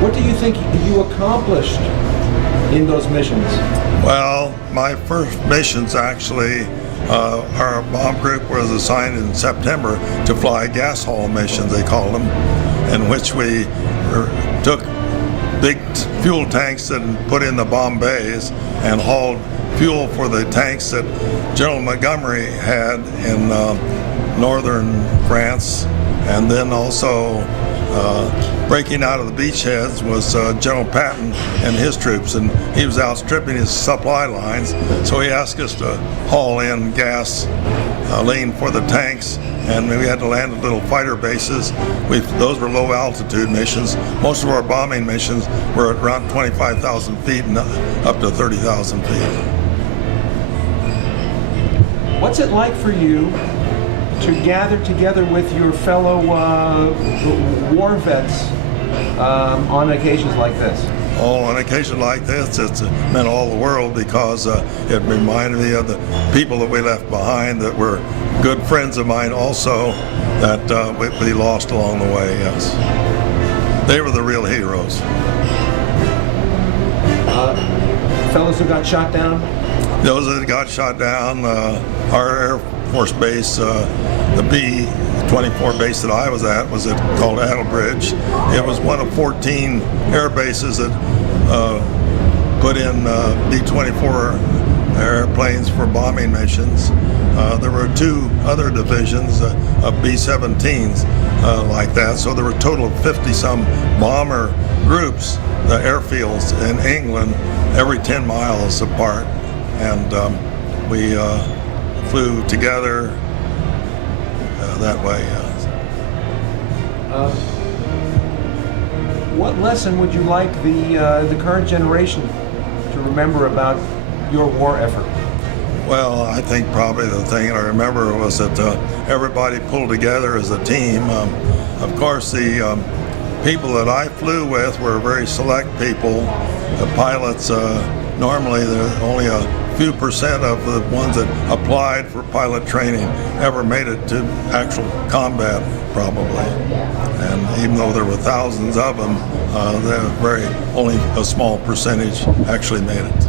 What do you think you accomplished in those missions? Well, my first missions actually, our bomb group was assigned in September to fly gas haul missions, they called them, in which we took big fuel tanks and put in the bomb bays and hauled fuel for the tanks that General Montgomery had in northern France, and then also breaking out of the beachheads was General Patton and his troops, and he was outstripping his supply lines, so he asked us to haul in gas lean for the tanks, and we had to land at little fighter bases. Those were low altitude missions. Most of our bombing missions were at around 25,000 feet and up to 30,000 feet. What's it like for you to gather together with your fellow war vets on occasions like this? Oh, on occasion like this, it's meant all the world, because it reminded me of the people that we left behind that were good friends of mine also, that we lost along the way, yes. They were the real heroes. Fellows who got shot down? Those that got shot down, our Air Force base, the B-24 base that I was at, was called Attlebridge. It was one of 14 air bases that put in B-24 airplanes for bombing missions. There were 2 other divisions of B-17s like that, so there were a total of 50-some bomber groups, the airfields in England, every 10 miles apart, and we flew together that way. What lesson would you like the current generation to remember about your war effort? Well, I think probably the thing I remember was that everybody pulled together as a team. Of course, the people that I flew with were very select people. The pilots, normally there are only a few percent of the ones that applied for pilot training ever made it to actual combat, probably. And even though there were thousands of them, only a small percentage actually made it.